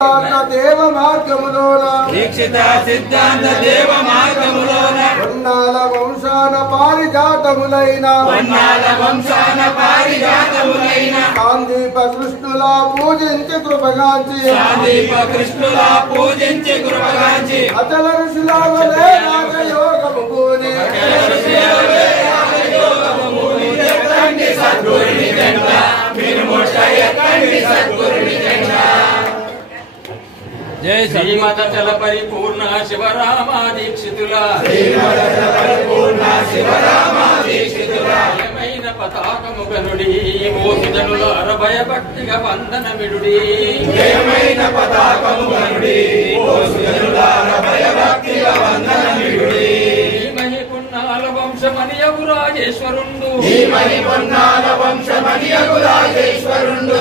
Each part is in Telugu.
దేవ మార్గములోన దీక్షిత సిద్ధాంత దేవ మార్గములోన వన్నాల వంశాన పారిజాతములైన సాందీప కృష్ణులా పూజించి కృపగాంచి అచల ఋషులాగలే రాజయోగము పూని జయ శ్రీమదచల పరిపూర్ణ శివరామ దీక్షితుల జయమైన పతాకము గనుడి మోసుజనుల అరభయ భక్తిగా వందనమిడుడి జయమైన పతాకము గనుడి మోసుజనుల అరభయ భక్తిగా వందనమిడుడి ధీమహి పున్నాల వంశమనియగు రాజేశ్వరుండు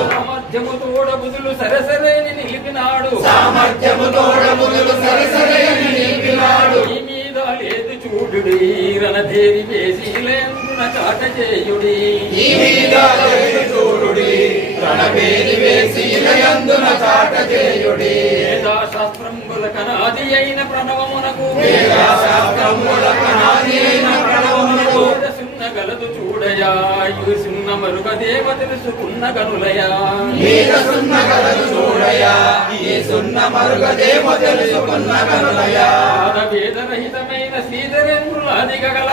సామర్థ్యము తోడ బుధులు సరసరేని నిలిపినాడు ఈ మీద లేదు చూడుడి రణధేరి వేసి లేందున చాట చేయుడి వేదాశాస్త్రంబుల కనాది అయిన ప్రణవమునకు సున్న గలదు చూడయా సున్న మరుగ దేవ తెలుసుకున్న గనులయా వేదరహితమైన శ్రీధరేంద్రులాదిగ గల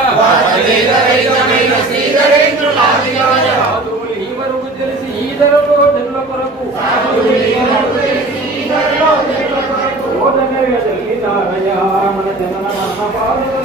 తెలిసి ఈధరలో జనుల కొరకు మన జనన మరణ